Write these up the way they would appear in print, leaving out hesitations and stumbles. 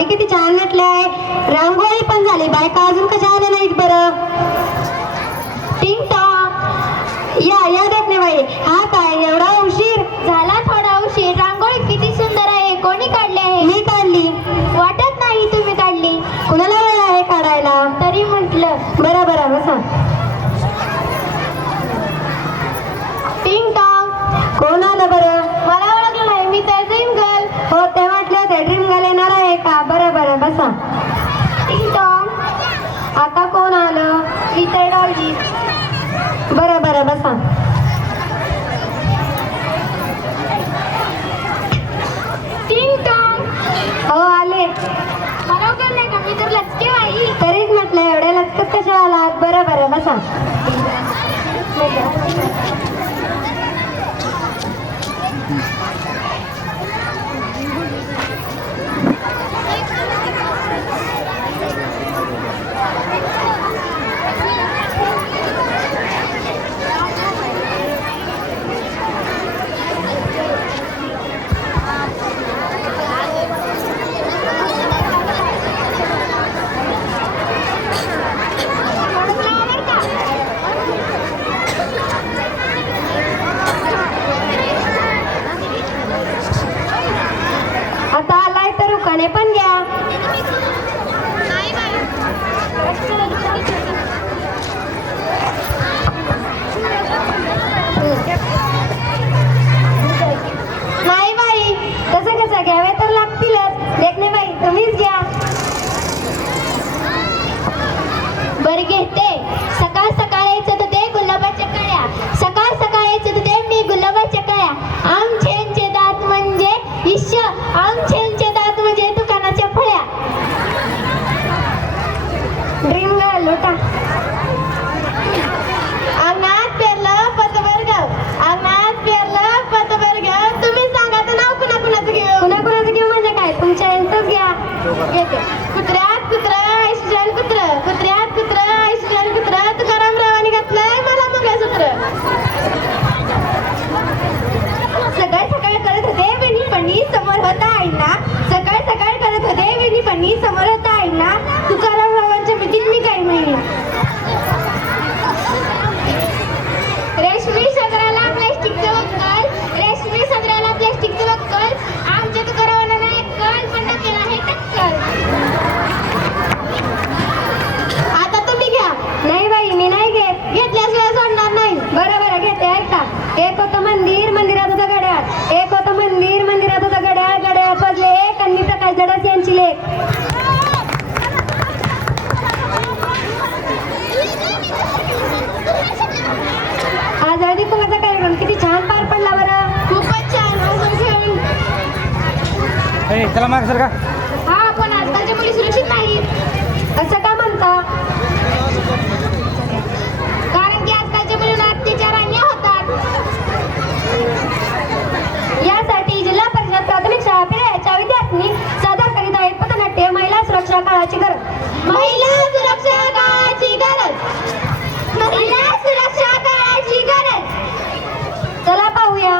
मी किती छान नटले. रांगोळी पण झाली. बायका अजून कशा आल्या नाहीत बरं? टिंग टॉंग. या देखणे बाई. हा काय एवढा उशीर झाला? थोडा उशीर. रांगोळी किती सुंदर आहे. कोणी काढली आहे? मी काढली. वाटत नाही तुम्ही काढली. कुणाला वेळ आहे काढायला? तरी म्हटलं. बरं बरं बसा. टिंग टॉंग. कोण आलं बरं? मला ओळखलं नाही. मी तर ड्रीम गर्ल. हो ते म्हटले होते ड्रीम गर्ल येणार आहे का? बरं बरं बसा. टिंग टॉंग. आता कोण आलं? मी तर डॉलजी. बरं बरं बसा. टिंग टॉंग. हो आले. मला ओळखलं नाही का? मी तर लचके बाई. तरीच म्हटलं एवढे लचकत कशा आलात? बरं बरं बसा. आता आलाय तर उखाणे पण घ्या. नाही बाई तसं कसं घ्यावे तर लागतीलच. देखणे बाई तुम्हीच घ्या. बरं घेते. सकाळ सकाळ यायचं तर ते गुलाबाच्या कळ्या. सकाळ सकाळ यायचं तर ते मी गुलाबाच्या कळ्या. आमचे दात म्हणजे इश्य. आमचे दात म्हणजे दुकानाच्या फळ्या. ड्रीम गर्ल उठा. अंगणात पेरलं पतबर्ग. अंगणात पेरलं पतबर्ग. तुम्ही सांगा तर नाव कुणाकुणाचं घेऊ? कुणाकुणाचं घेऊ म्हणजे काय? तुमच्या यांचंच घ्या. घेते. कुत्र्यात कुत्र ऐश्वर्यान कुत्र. कुत्र्यात कुत्र ऐश्वर्यान कुत्र. तुकाराम रावाने घातलंय मला मंगळसूत्र. सकाळ सकाळ करत होते वेणीपणी समोर होता आईना. सकाळ सकाळ करत होते वेणीपणी समोर होता आईना. तुकाराम रावांच्या मिठीत मी काही महिने. रेशमी सदराला प्लॅस्टिकचं वक्कल. रेशमी सदराला प्लॅस्टिकचं वक्कल. आमच्या तुकारावांना नाही कल पण केला आहे टक्कल. आता तुम्ही घ्या. नाही बाई मी नाही घेत. घेतल्याशिवाय सोडणार नाही. बरं बरं घेते. ऐका. एक होतं मंदिर मंदिरात होतं घड्याळ. एक होतं मंदिर मंदिरात होतं घड्याळ. घड्याळात वाजले एक आणि प्रकाश धडस यांची लेख. आज हळदी कुंकवाचा कार्यक्रम किती छान पार पडला बरं. खूपच छान. असं खेळून. चला माग सर का. हा पण आजकालच्या मुली सुरक्षित नाही. असं का म्हणता? कारण की आजकालच्या मुलींना अत्याचार अन्याय होतात. यासाठी जिल्हा परिषद प्राथमिक शाळा पिराच्या विद्यार्थी सादर करीत आहेत पथनाट्य महिला सुरक्षा काळाची गरज. महिला सुरक्षा काळाची गरज. महिला सुरक्षा काळाची गरज. चला पाहूया.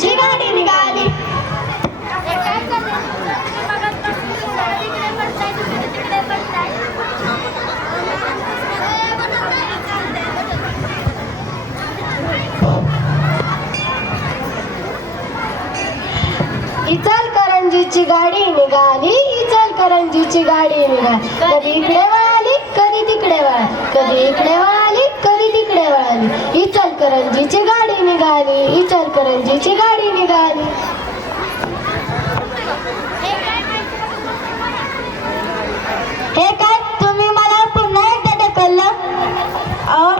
रणजीची गाडी निघाली. इचलकरंजीची गाडी निघाली. इचलकरंजीची गाडी निघाली. कधी इकडे वळाली कधी तिकडे वळाली. कधी इकडे वळाली कधी तिकडे वळाली. इचलकरंजीची गाडी निघाली. इचलकरंजीची गाडी निघाली. हे काय तुम्ही मला पुन्हा एकदा ढकललं? अहो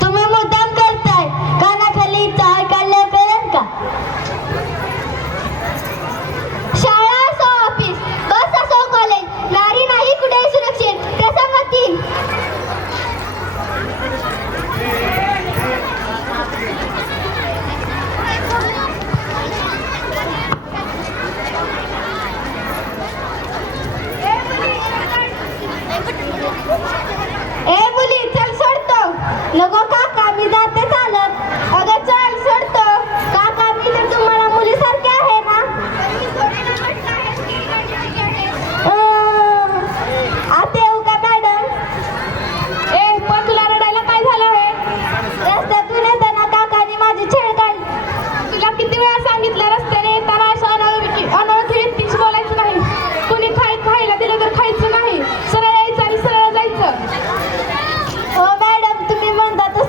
तुम्ही मुद्दाम करताय. कानाखाली चाळ काढलं कळलं का? शाळा असो ऑफिस, बस असो कॉलेज, नारी नाही कुठेही सुरक्षित. प्रसंग 3. ए मुली चल सोडतो. नको काका मी जाते चालत. अगं चल सोडतो. काका मी तर तुम्हाला मुलीसारखे आहे ना. आता येऊ का मॅडम? ए पण तुला रडायला काय झालं आहे? रस्त्यातून येताना काकाने माझी छेड काढली. तुला किती वेळा सांगितलं रस्त्याने येताना असं अनोळखी व्यक्तीशी बोलायचं नाही. कुणी खायला दिलं तर खायचं नाही. सरळ यायचं आणि सरळ जायचं. हो मॅडम तुम्ही म्हणता तसं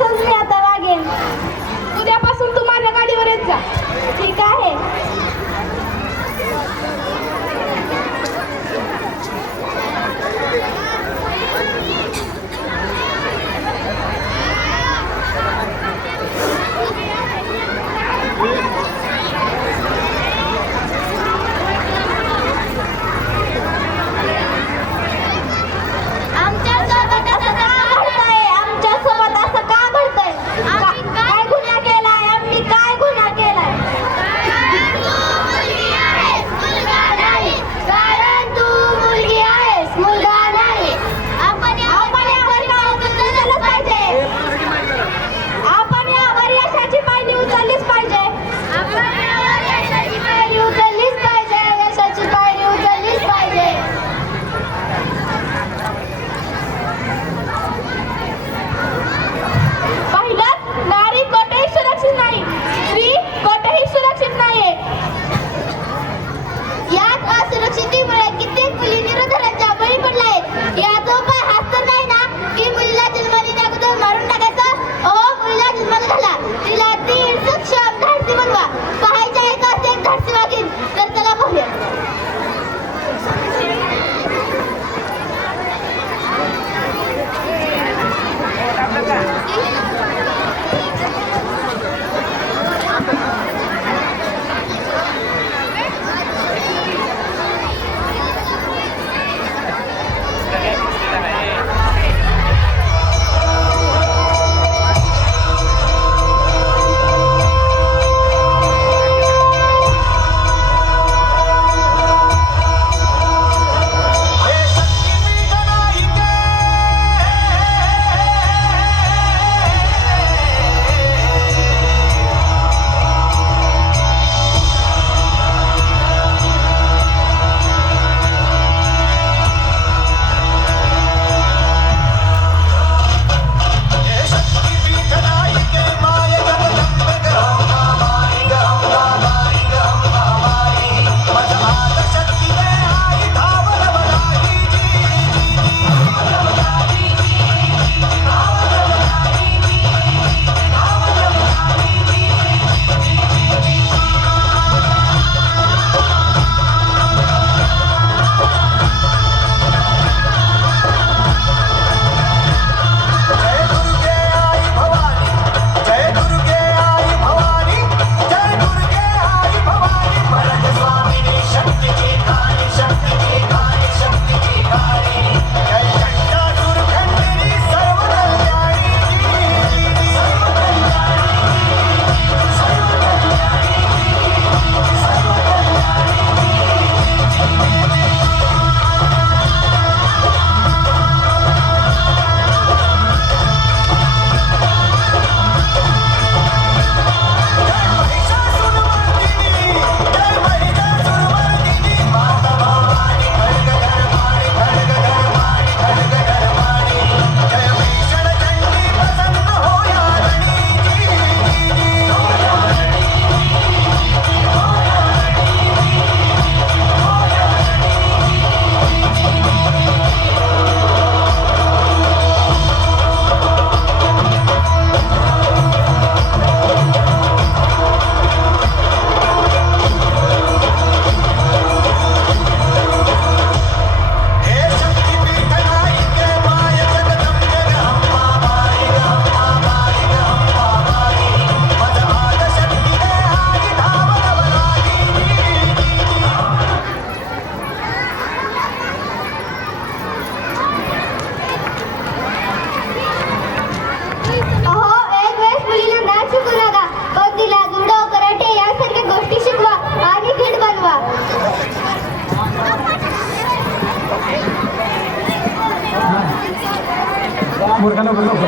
मुरगाला बोलव.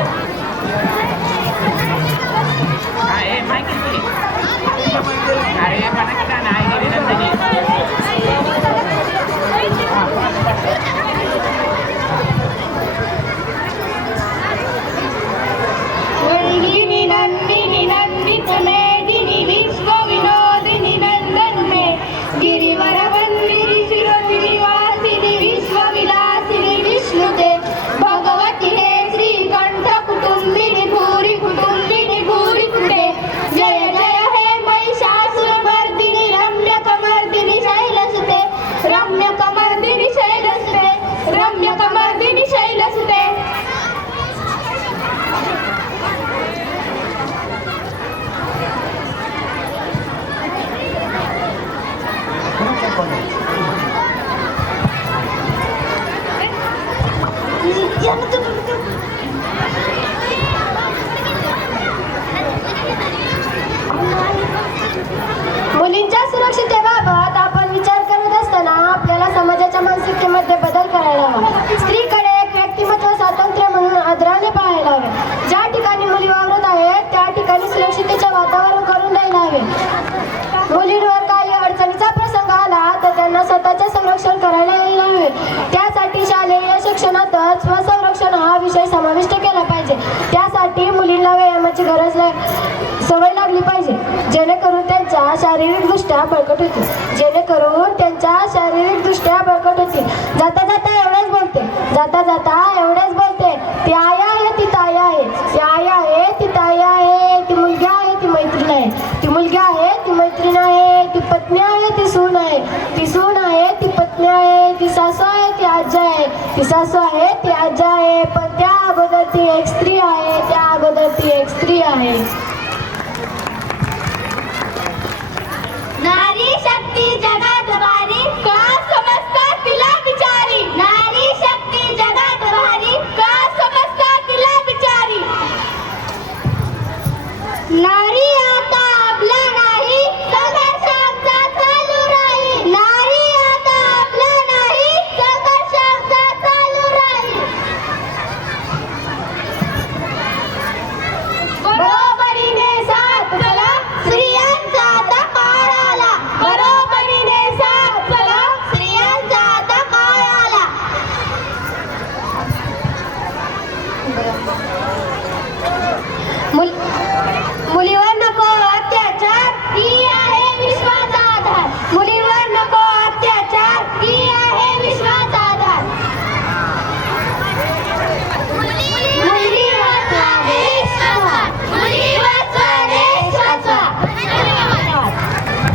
वर्गिनी नंदिनी नंदित मेदिनी विश्व विनोदिनी नंदनुमे गिरिवर वंदिनी शिरोदिनी वासिनी विश्व विलासिनी विष्णुते भगवती हे श्रीकंठ कुटुंबिनी भूरी कुटुंबिनी भूरी कुटे जय जय हे महिषासुरमर्दिनी रम्य कमर्दिनी शैलसुते रम्य कमर्दिनी शैलसुते रम्य कमर्दिनी शैलसुते. मुलींच्या सुरक्षितेबाबत आपण विचार करत असताना आपल्याला समाजाच्या मानसिकतेमध्ये बदल करायला हवा. स्त्रीकडे एक व्यक्तिमत्व स्वातंत्र्य म्हणून आदराने पाहायला हवे. ज्या ठिकाणी मुली वावरत आहेत त्या ठिकाणी सुरक्षितेचे वातावरण करून द्यायला हवे. मुलींवर काही अडचणीचा प्रसंग आला तर त्यांना स्वतःचे संरक्षण करायला यायला हवे. त्यासाठी शालेय शिक्षणातच स्वसंरक्षण हा विषय समाविष्ट केला पाहिजे. त्यासाठी मुलींना व्यायामाची सवय लागली पाहिजे जेणेकरून त्यांच्या शारीरिकदृष्ट्या बळकट होतील. जाता जाता एवढेच बोलते. ती आई आहे ती ताई आहे. ती आई आहे ती ताई आहे. ती मुलगी आहे ती मैत्रीण आहे. ती मुलगी आहे ती मैत्रीण आहे. ती पत्नी आहे ती सून आहे. ती सून आहे ती पत्नी आहे. ती सासू आहे ती आजी आहे. ती सासू आहे ती आजी आहे.